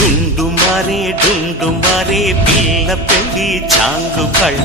డుండు మారే డుండు మారే పిల్ల పెళ్ళి చాంగు కళ్ళ